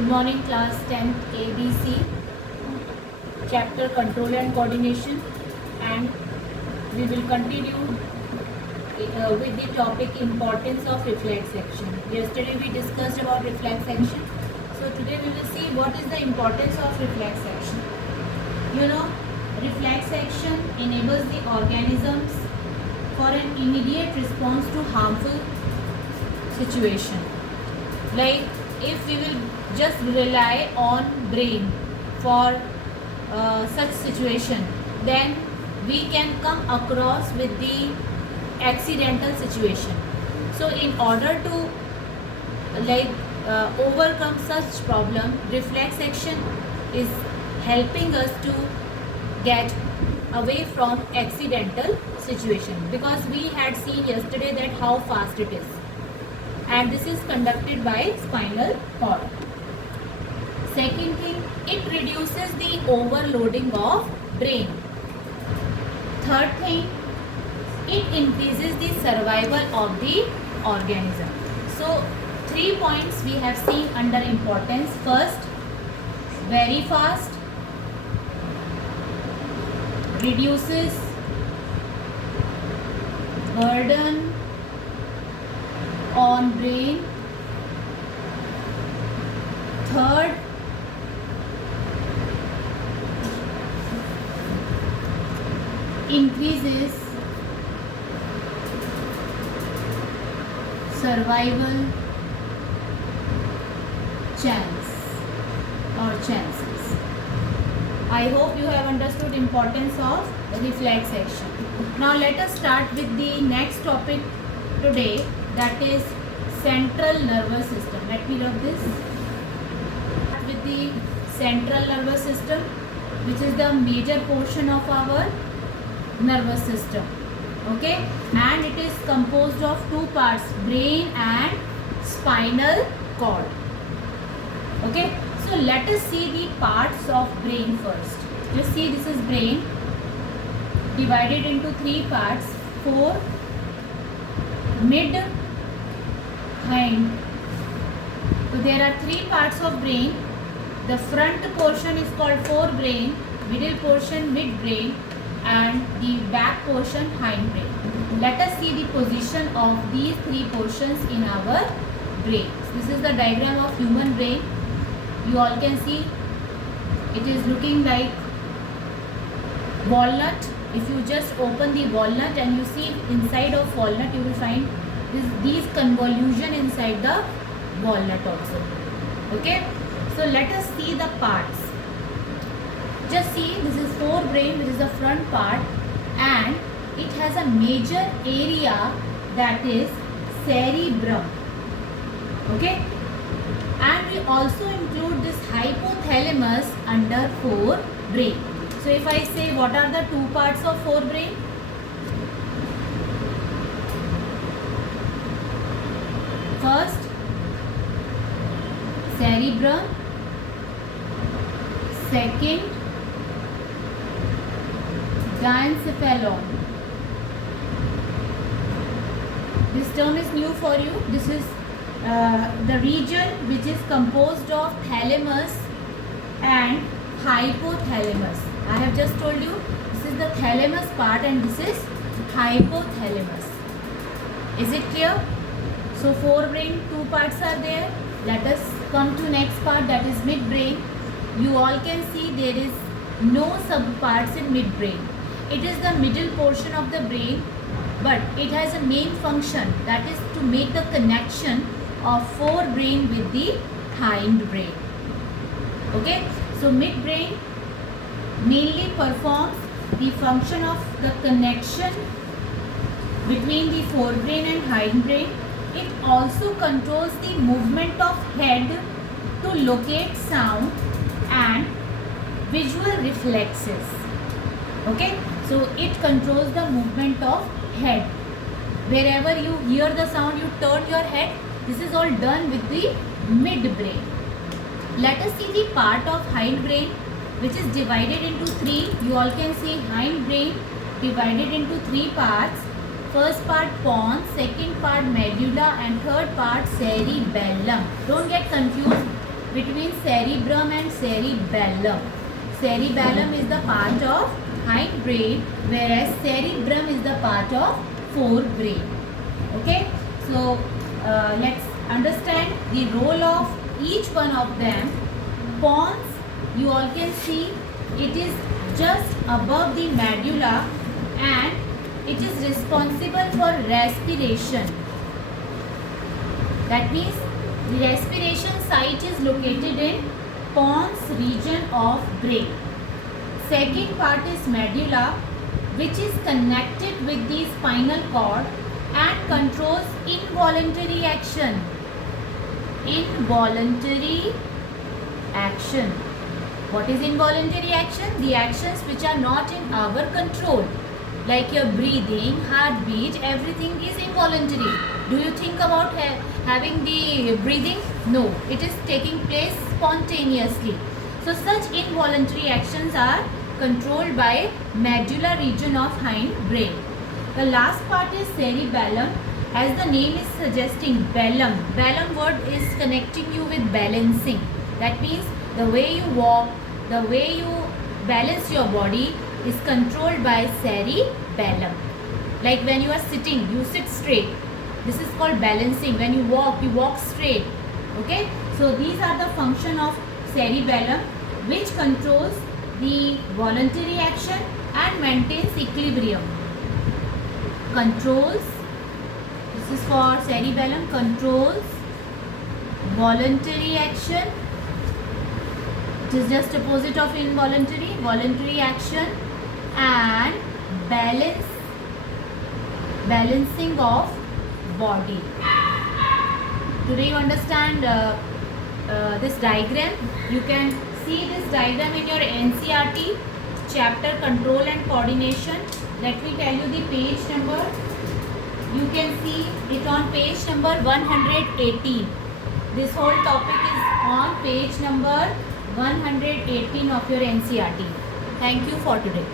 Good morning, class 10th ABC, chapter Control and Coordination, and we will continue with the topic Importance of Reflex Action. Yesterday we discussed about reflex action, so today we will see what is the importance of reflex action. You know, reflex action enables the organisms for an immediate response to harmful situation. Like if we will just rely on brain for such situation, then we can come across with the accidental situation. So in order to overcome such problem, reflex action is helping us to get away from accidental situation, because we had seen yesterday that how fast it is, and this is conducted by spinal cord. Second thing, it reduces the overloading of brain. Third thing, it increases the survival of the organism. So 3 points we have seen under importance. First, very fast, reduces burden on brain. Third, increases survival chances. I hope you have understood importance of reflex action. Now let us start with the next topic today, that is central nervous system. Let me rub this. With the central nervous system, which is the major portion of our nervous system. Okay, and it is composed of two parts, brain and spinal cord. Okay, so let us see the parts of brain first. Just see, this is brain divided into three parts: fore, mid, hind. So there are three parts of brain. The front portion is called forebrain, middle portion midbrain, and the back portion hindbrain. Let us see the position of these three portions in our brain. This is the diagram of human brain. You all can see it is looking like walnut. If you just open the walnut and you see inside of walnut, you will find these convolution inside the walnut also. Okay, so let us see the parts. Just see, this is forebrain, which is the front part, and it has a major area, that is cerebrum. Okay, and we also include this hypothalamus under forebrain. So if I say, what are the two parts of forebrain? First, cerebrum. Second, diencephalon. This term is new for you. This is the region which is composed of thalamus and hypothalamus. I have just told you, this is the thalamus part and this is hypothalamus. Is it clear? So forebrain, two parts are there. Let us come to next part, that is midbrain. You all can see there is no subparts in midbrain. It is the middle portion of the brain, but it has a main function, that is to make the connection of forebrain with the hindbrain. Okay, so midbrain mainly performs the function of the connection between the forebrain and hindbrain. It also controls the movement of head to locate sound and visual reflexes. Okay, so it controls the movement of head. Wherever you hear the sound, you turn your head. This is all done with the midbrain. Let us see the part of hindbrain, which is divided into three. You all can see hindbrain divided into three parts. First part pons, second part medulla, and third part cerebellum. Don't get confused. between cerebrum and cerebellum. Cerebellum is the part of hindbrain, whereas cerebrum is the part of forebrain. Okay, so let's understand the role of each one of them. Pons, you all can see, it is just above the medulla and it is responsible for respiration. That means the respiration site is located in pons region of brain. Second part is medulla, which is connected with the spinal cord and controls involuntary action. Involuntary action. What is involuntary action? The actions which are not in our control, like your breathing, heartbeat, everything is involuntary. Do you think about having the breathing? No, it is taking place spontaneously. So such involuntary actions are controlled by medulla region of hindbrain. The last part is cerebellum. As the name is suggesting, bellum. Bellum word is connecting you with balancing. That means the way you walk, the way you balance your body is controlled by cerebellum. Like when you are sitting, you sit straight. This is called balancing. When you walk straight. Okay. So these are the function of cerebellum, which controls the voluntary action and maintains equilibrium. Controls. This is for cerebellum. Controls voluntary action. It is just opposite of involuntary. Voluntary action and balancing of body. Today you understand this diagram. You can see this diagram in your NCERT chapter control and coordination. Let me tell you the page number. You can see it on page number 118. This whole topic is on page number 118 of your NCERT. Thank you for today.